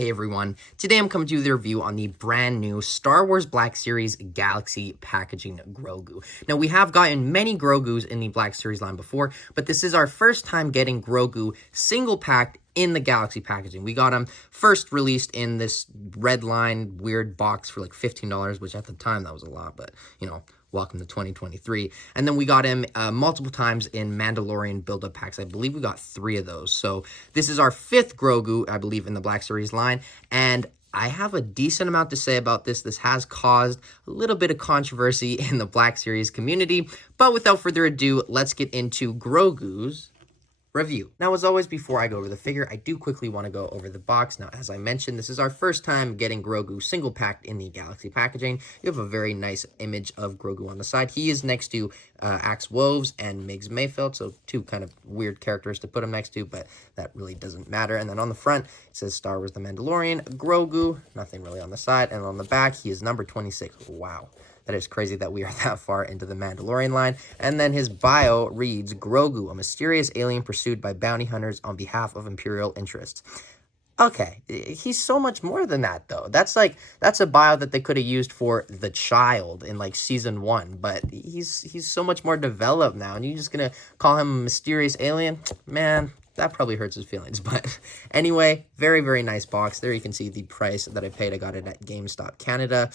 Hey everyone, today I'm coming to you with a review on the brand new Star Wars Black Series Galaxy Packaging Grogu. Now, we have gotten many Grogus in the Black Series line before, but this is our first time getting Grogu single-packed in the Galaxy packaging. We got him first released in this red line weird box for like $15, which at the time that was a lot, but you know, welcome to 2023. And then we got him multiple times in Mandalorian build-up packs. I believe we got 3 of those. So this is our 5th Grogu, I believe, in the Black Series line. And I have a decent amount to say about this. This has caused a little bit of controversy in the Black Series community. But without further ado, let's get into Grogu's review. Now, as always, before I go over the figure, I do quickly want to go over the box. Now, as I mentioned, this is our first time getting Grogu single packed in the Galaxy packaging. You have a very nice image of Grogu on the side. He is next to Axe Woves and Migs Mayfield, so 2 kind of weird characters to put him next to, but that really doesn't matter. And then on the front, it says Star Wars The Mandalorian, Grogu, nothing really on the side. And on the back, he is number 26. Wow. That is crazy that we are that far into the Mandalorian line. And then his bio reads, Grogu, a mysterious alien pursued by bounty hunters on behalf of Imperial interests. Okay, he's so much more than that, though. That's a bio that they could have used for the child in, like, Season 1. But he's so much more developed now. And you're just going to call him a mysterious alien? Man, that probably hurts his feelings. But anyway, very, very nice box. There you can see the price that I paid. I got it at GameStop Canada.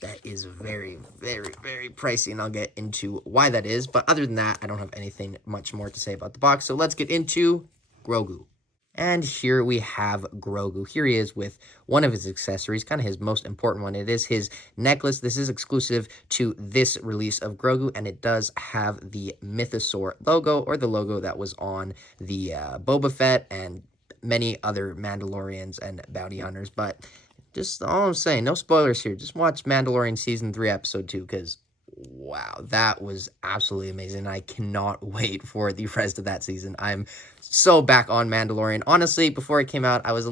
That is very, very, very pricey, and I'll get into why that is. But other than that, I don't have anything much more to say about the box. So let's get into Grogu. And here we have Grogu. Here he is with one of his accessories, kind of his most important one. It is his necklace. This is exclusive to this release of Grogu, and it does have the Mythosaur logo, or the logo that was on the Boba Fett and many other Mandalorians and bounty hunters. But just all I'm saying, no spoilers here. Just watch Mandalorian Season 3, Episode 2, because, wow, that was absolutely amazing. I cannot wait for the rest of that season. I'm so back on Mandalorian. Honestly, before it came out, I was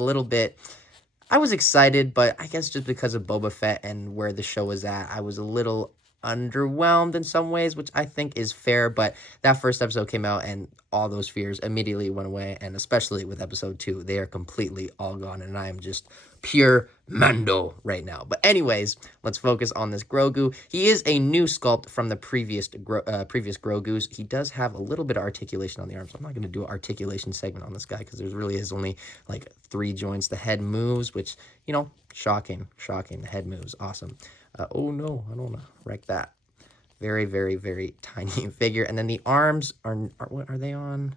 excited, but I guess just because of Boba Fett and where the show was at, I was a little underwhelmed in some ways, which I think is fair. But that first episode came out and all those fears immediately went away, and especially with Episode 2, they are completely all gone, and I am just pure Mando right now. But anyways, let's focus on this Grogu. He is a new sculpt from the previous Grogus. He does have a little bit of articulation on the arms. I'm not going to do an articulation segment on this guy because there really is only like 3 joints. The head moves, which, you know, shocking. The head moves, awesome. Oh no, I don't want to wreck that. Very, very, very tiny figure. And then the arms are what are they on?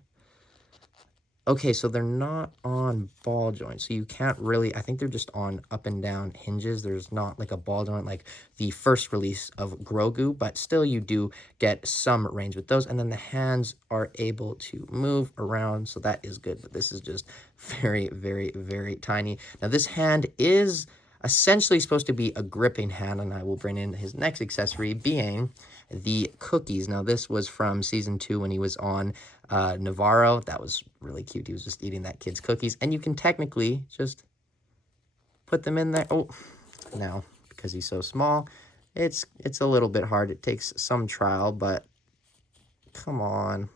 Okay, so they're not on ball joints, so you can't really, I think they're just on up and down hinges. There's not like a ball joint like the first release of Grogu, but still you do get some range with those. And then the hands are able to move around, so that is good. But this is just very, very, very tiny. Now this hand is essentially supposed to be a gripping hand, and I will bring in his next accessory being the cookies. Now this was from Season 2 when he was on Navarro. That was really cute. He was just eating that kid's cookies, and you can technically just put them in there. Oh, now because he's so small, it's a little bit hard. It takes some trial, but come on,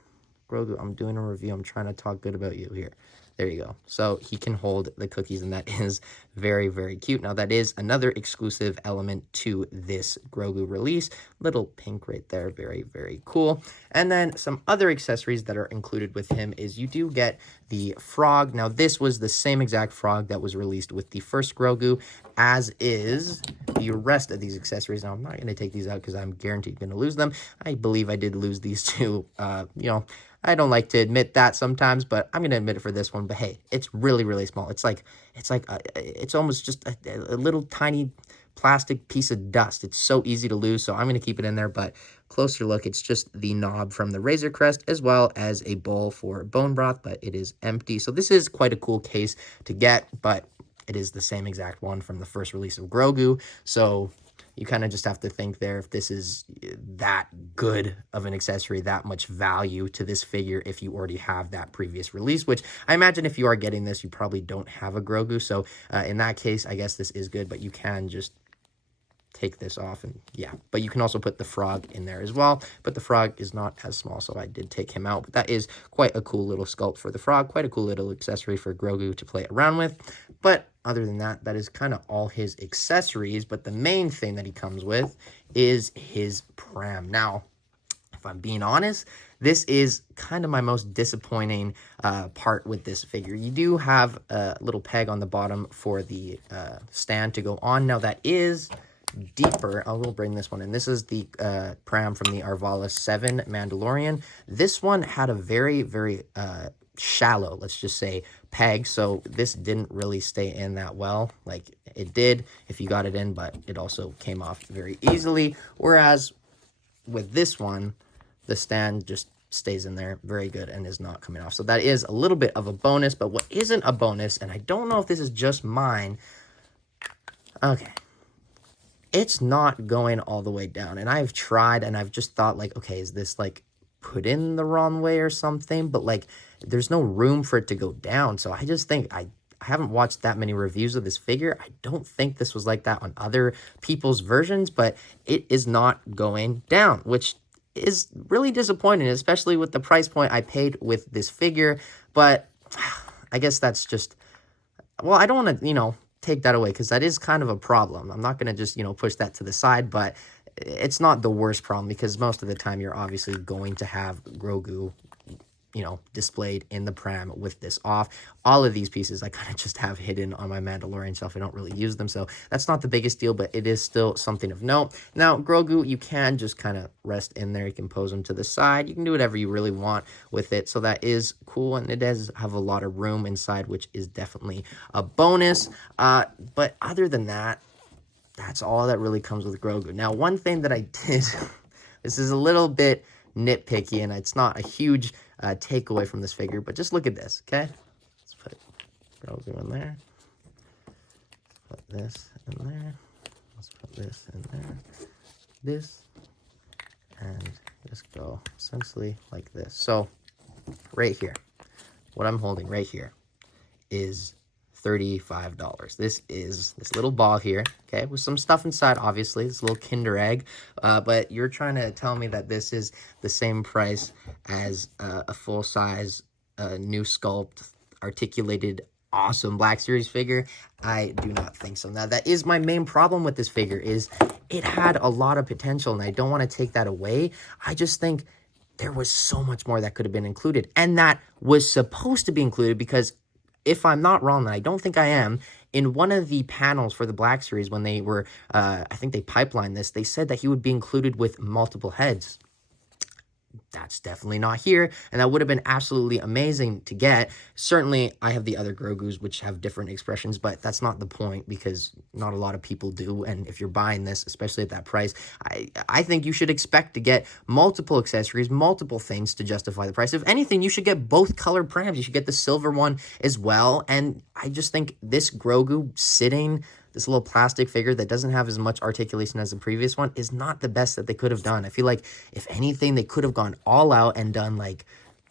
Grogu, I'm doing a review. I'm trying to talk good about you here. There you go. So he can hold the cookies, and that is very, very cute. Now, that is another exclusive element to this Grogu release. Little pink right there. Very, very cool. And then some other accessories that are included with him is you do get the frog. Now, this was the same exact frog that was released with the first Grogu, as is the rest of these accessories. Now, I'm not going to take these out because I'm guaranteed going to lose them. I believe I did lose these 2, you know, I don't like to admit that sometimes, but I'm going to admit it for this one. But hey, it's really, really small. It's almost just a little tiny plastic piece of dust. It's so easy to lose, so I'm going to keep it in there. But closer look, it's just the knob from the Razor Crest, as well as a bowl for bone broth, but it is empty. So this is quite a cool case to get, but it is the same exact one from the first release of Grogu. So you kind of just have to think there if this is that good of an accessory, that much value to this figure if you already have that previous release, which I imagine if you are getting this, you probably don't have a Grogu. So in that case, I guess this is good, but you can just take this off, and yeah, but you can also put the frog in there as well, but the frog is not as small, so I did take him out. But that is quite a cool little sculpt for the frog, quite a cool little accessory for Grogu to play around with. But other than that, that is kind of all his accessories. But the main thing that he comes with is his pram. Now, if I'm being honest, this is kind of my most disappointing part with this figure. You do have a little peg on the bottom for the stand to go on. Now, that is deeper. I will bring this one in. This is the pram from the Arvala 7 Mandalorian. This one had a very, very shallow, let's just say, peg, so this didn't really stay in that well. Like, it did if you got it in, but it also came off very easily. Whereas with this one, the stand just stays in there very good and is not coming off. So that is a little bit of a bonus, but what isn't a bonus, and I don't know if this is just mine, okay, it's not going all the way down. And I've tried, and I've just thought, like, okay, is this, like, put in the wrong way or something? But, like, there's no room for it to go down. So I just think I haven't watched that many reviews of this figure. I don't think this was like that on other people's versions, but it is not going down, which is really disappointing, especially with the price point I paid with this figure. But I guess that's just, well, I don't want to, take that away, because that is kind of a problem. I'm not going to just, push that to the side, but it's not the worst problem, because most of the time you're obviously going to have Grogu, displayed in the pram with this off. All of these pieces I kind of just have hidden on my Mandalorian shelf. I don't really use them, so that's not the biggest deal, but it is still something of note. Now, Grogu, you can just kind of rest in there. You can pose him to the side. You can do whatever you really want with it, so that is cool, and it does have a lot of room inside, which is definitely a bonus. But other than that, that's all that really comes with Grogu. Now, one thing that I did, this is a little bit nitpicky, and it's not a huge takeaway from this figure, but just look at this, okay? Let's put Grogu in there. Put this in there. Let's put this in there. This. And just go essentially like this. So, right here, what I'm holding right here is $35. This is this little ball here, okay, with some stuff inside, obviously, this little Kinder Egg, but you're trying to tell me that this is the same price as a full-size, new sculpt, articulated, awesome Black Series figure? I do not think so. Now, that is my main problem with this figure, is it had a lot of potential, and I don't want to take that away. I just think there was so much more that could have been included, and that was supposed to be included, because if I'm not wrong, and I don't think I am, in one of the panels for the Black Series, when they were, I think they pipelined this, they said that he would be included with multiple heads. That's definitely not here, and that would have been absolutely amazing to get. Certainly, I have the other Grogus, which have different expressions, but that's not the point, because not a lot of people do, and if you're buying this, especially at that price, I think you should expect to get multiple accessories, multiple things to justify the price. If anything, you should get both colored prams. You should get the silver one as well, and I just think this Grogu sitting, this little plastic figure that doesn't have as much articulation as the previous one, is not the best that they could have done. I feel like, if anything, they could have gone all out and done, like,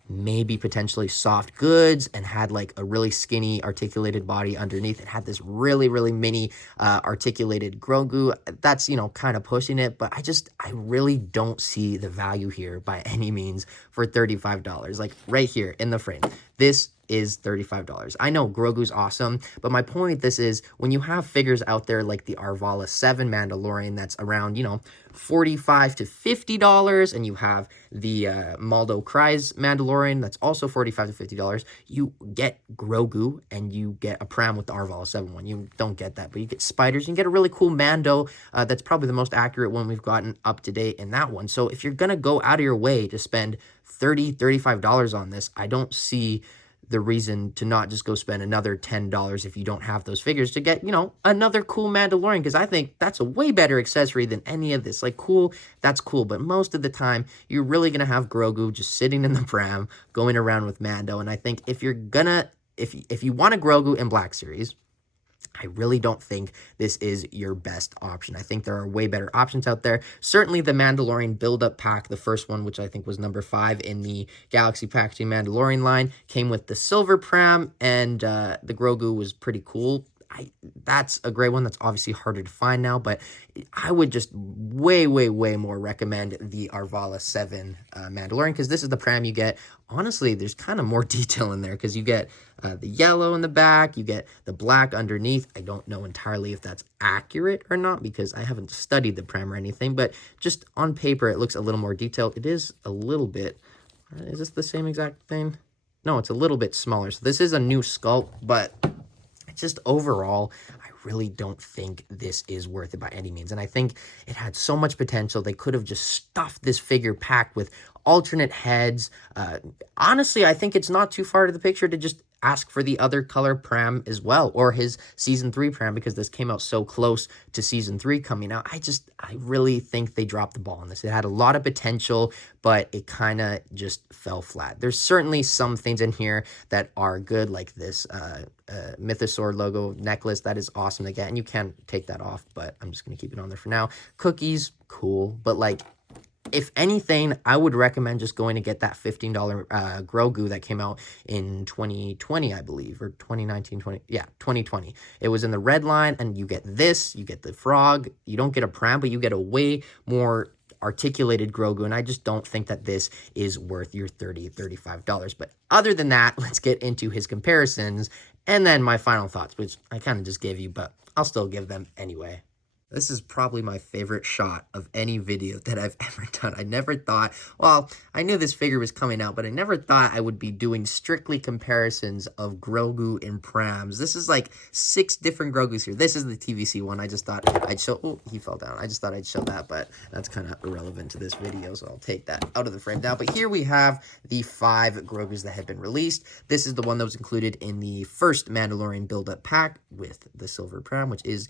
maybe potentially soft goods and had, like, a really skinny articulated body underneath and had this really, really mini articulated Grogu. That's, kind of pushing it, but I really don't see the value here by any means for $35. Like, right here in the frame, this is $35. I know Grogu's awesome, but my point with this is, when you have figures out there like the Arvala 7 Mandalorian that's around, $45 to $50, and you have the Maldo Kryze Mandalorian that's also $45 to $50, you get Grogu and you get a pram with the Arvala 7 one. You don't get that, but you get spiders. You can get a really cool Mando that's probably the most accurate one we've gotten up to date in that one. So if you're going to go out of your way to spend $30, $35 on this, I don't see the reason to not just go spend another $10 if you don't have those figures to get, another cool Mandalorian, because I think that's a way better accessory than any of this. Like, cool, that's cool, but most of the time, you're really going to have Grogu just sitting in the pram, going around with Mando, and I think if you're gonna, if you want a Grogu in Black Series, I really don't think this is your best option. I think there are way better options out there. Certainly the Mandalorian build-up pack, the first one, which I think was number 5 in the Galaxy Packaging Mandalorian line, came with the silver pram, and the Grogu was pretty cool. that's a great one. That's obviously harder to find now, but I would just way, way, way more recommend the Arvala 7 Mandalorian, because this is the pram you get. Honestly, there's kind of more detail in there, because you get the yellow in the back, you get the black underneath. I don't know entirely if that's accurate or not, because I haven't studied the pram or anything, but just on paper, it looks a little more detailed. It is a little bit, is this the same exact thing? No, it's a little bit smaller. So this is a new sculpt, but just overall, I really don't think this is worth it by any means. And I think it had so much potential. They could have just stuffed this figure packed with alternate heads. Honestly, I think it's not too far to the picture to just ask for the other color pram as well, or his season 3 pram, because this came out so close to season 3 coming out. I really think they dropped the ball on this. It had a lot of potential, but it kind of just fell flat. There's certainly some things in here that are good, like this Mythosaur logo necklace. That is awesome to get, and you can take that off, but I'm just gonna keep it on there for now. Cookies, cool, but like, if anything, I would recommend just going to get that $15 Grogu that came out in 2020, I believe, or 2019, 2020. It was in the red line, and you get this, you get the frog. You don't get a pram, but you get a way more articulated Grogu, and I just don't think that this is worth your $30, $35. But other than that, let's get into his comparisons, and then my final thoughts, which I kind of just gave you, but I'll still give them anyway. This is probably my favorite shot of any video that I've ever done. I never thought, well, I knew this figure was coming out, but I never thought I would be doing strictly comparisons of Grogu and prams. This is like 6 different Grogus here. This is the TVC one. I just thought I'd show, oh, he fell down. I just thought I'd show that, but that's kind of irrelevant to this video, so I'll take that out of the frame now. But here we have the 5 Grogus that have been released. This is the one that was included in the first Mandalorian build-up pack with the silver pram, which is,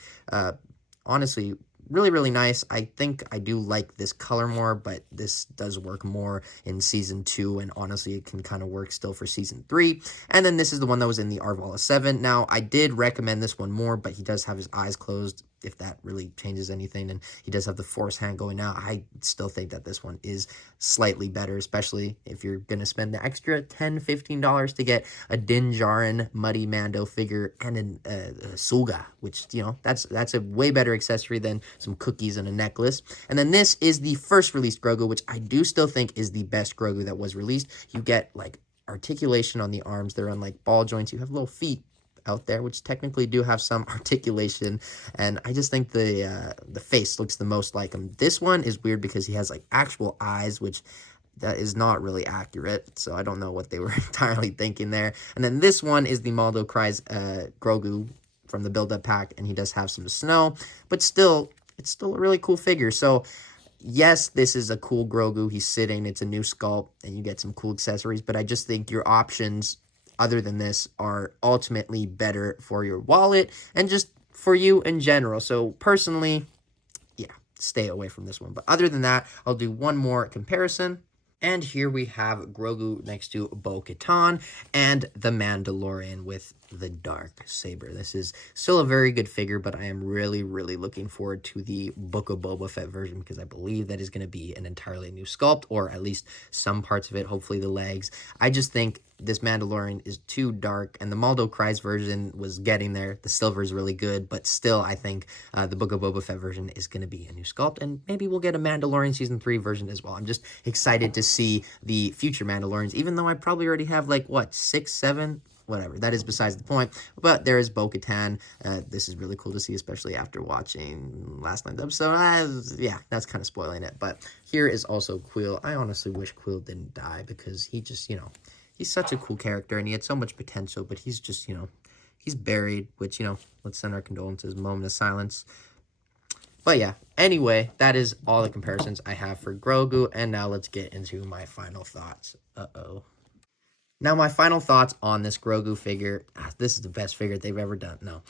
honestly, really, really nice. I think I do like this color more, but this does work more in Season 2, and honestly, it can kind of work still for Season 3. And then this is the one that was in the Arvala 7. Now, I did recommend this one more, but he does have his eyes closed, if that really changes anything, and he does have the force hand going out. I still think that this one is slightly better, especially if you're going to spend the extra $10, $15 to get a Din Djarin Muddy Mando figure and a Suga, which, you know, that's a way better accessory than some cookies and a necklace. And then this is the first released Grogu, which I do still think is the best Grogu that was released. You get, like, articulation on the arms. They're on, like, ball joints. You have little feet out there, which technically do have some articulation, and I just think the face looks the most like him. This one is weird because he has like actual eyes, which that is not really accurate, so I don't know what they were entirely thinking there. And then this one is the Maldo Cries Grogu from the build-up pack, and he does have some snow, but still, it's still a really cool figure. So yes, this is a cool Grogu. He's sitting, it's a new sculpt, and you get some cool accessories, but I just think your options other than this are ultimately better for your wallet and just for you in general. So personally, yeah, stay away from this one. But other than that, I'll do one more comparison. And here we have Grogu next to Bo-Katan and the Mandalorian with the dark saber. This is still a very good figure, but I am really, really looking forward to the Book of Boba Fett version, because I believe that is going to be an entirely new sculpt, or at least some parts of it, hopefully the legs. I just think this Mandalorian is too dark, and the Maldo Cries version was getting there. The silver is really good, but still, I think the Book of Boba Fett version is going to be a new sculpt, and maybe we'll get a Mandalorian Season 3 version as well. I'm just excited to see the future Mandalorians, even though I probably already have, like, what, 6, 7? Whatever, that is besides the point. But there is Bo-Katan. This is really cool to see, especially after watching last night's episode. Yeah, that's kind of spoiling it. But here is also Quill. I honestly wish Quill didn't die, because he just, you know, he's such a cool character, and he had so much potential, but he's just, you know, he's buried, which, you know, let's send our condolences, moment of silence. But yeah, anyway, that is all the comparisons I have for Grogu, and now let's get into my final thoughts. Now, my final thoughts on this Grogu figure. This is the best figure they've ever done. No,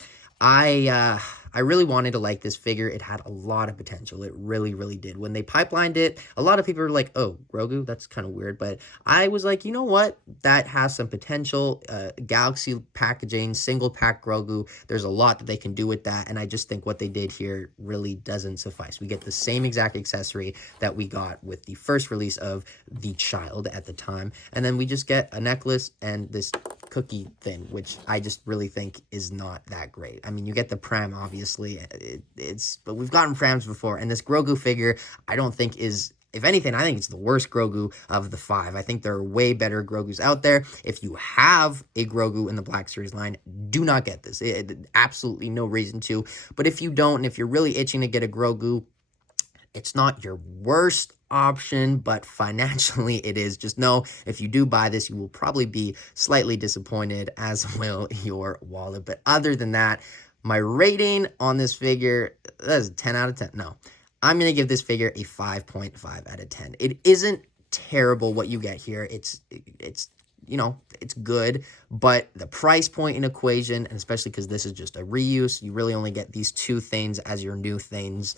I really wanted to like this figure. It had a lot of potential. It really, really did. When they pipelined it, a lot of people were like, oh, Grogu, that's kind of weird. But I was like, you know what? That has some potential. Galaxy packaging, single pack Grogu. There's a lot that they can do with that. And I just think what they did here really doesn't suffice. We get the same exact accessory that we got with the first release of the Child at the time. And then we just get a necklace and this cookie thin, which I just really think is not that great. I mean, you get the Pram, obviously, but we've gotten Prams before, and this Grogu figure, I don't think is, if anything, I think it's the worst Grogu of the 5. I think there are way better Grogus out there. If you have a Grogu in the Black Series line, do not get this. Absolutely no reason to. But if you don't, and if you're really itching to get a Grogu, it's not your worst option, but financially it is. Just know, if you do buy this, you will probably be slightly disappointed, as will your wallet. But other than that, my rating on this figure, that is a 10 out of 10. No, I'm going to give this figure a 5.5 out of 10. It isn't terrible what you get here. It's you know, it's good, but the price point in equation, and especially because this is just a reuse, you really only get these 2 things as your new things,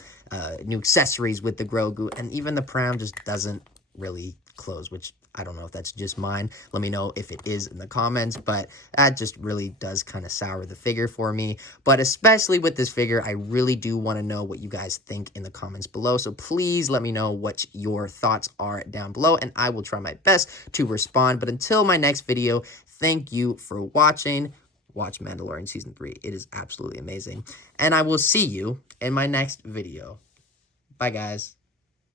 new accessories with the Grogu, and even the Pram just doesn't really close, which I don't know if that's just mine. Let me know if it is in the comments, but that just really does kind of sour the figure for me. But especially with this figure, I really do want to know what you guys think in the comments below. So please let me know what your thoughts are down below, and I will try my best to respond. But until my next video, thank you for watching. Watch Mandalorian Season 3. It is absolutely amazing. And I will see you in my next video. Bye, guys.